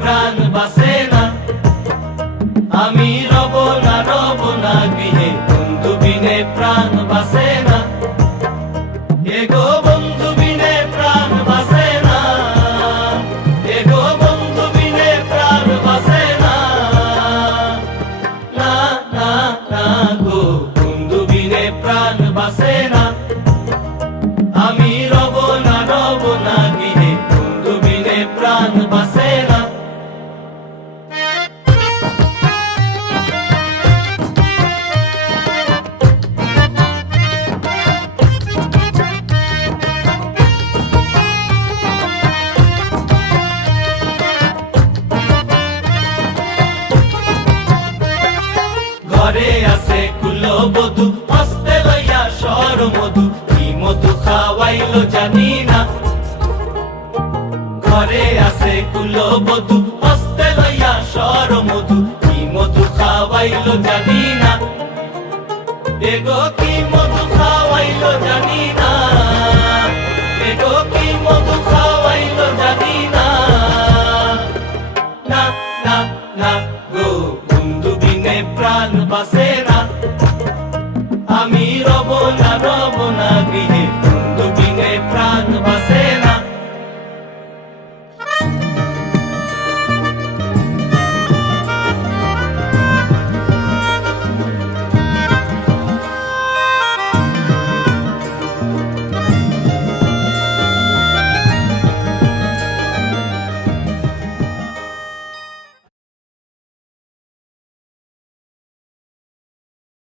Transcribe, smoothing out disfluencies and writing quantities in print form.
প্রাণ বাসে না, আমি রব না গৃহে, বন্ধু বিনে প্রাণ বাসে না, এগো বন্ধু বিনে প্রাণ বাসে না, এগো বন্ধু বিনে প্রাণ বাসে না, না না না গো বন্ধু বিনে প্রাণ বাসে না, আমি রব না গৃহে, বন্ধু বিনে প্রাণ বাসে না। ঘরে আছে কুলবধূ, হস্তে লইয়া সর মধু, কি মধু খাওয়াইলো জানি না। ঘরে আছে কুলবধূ, হস্তে লইয়া সর মধু, কি মধু খাওয়াইলো জানি না, এগো কি মধু খাওয়াইলো জানি না।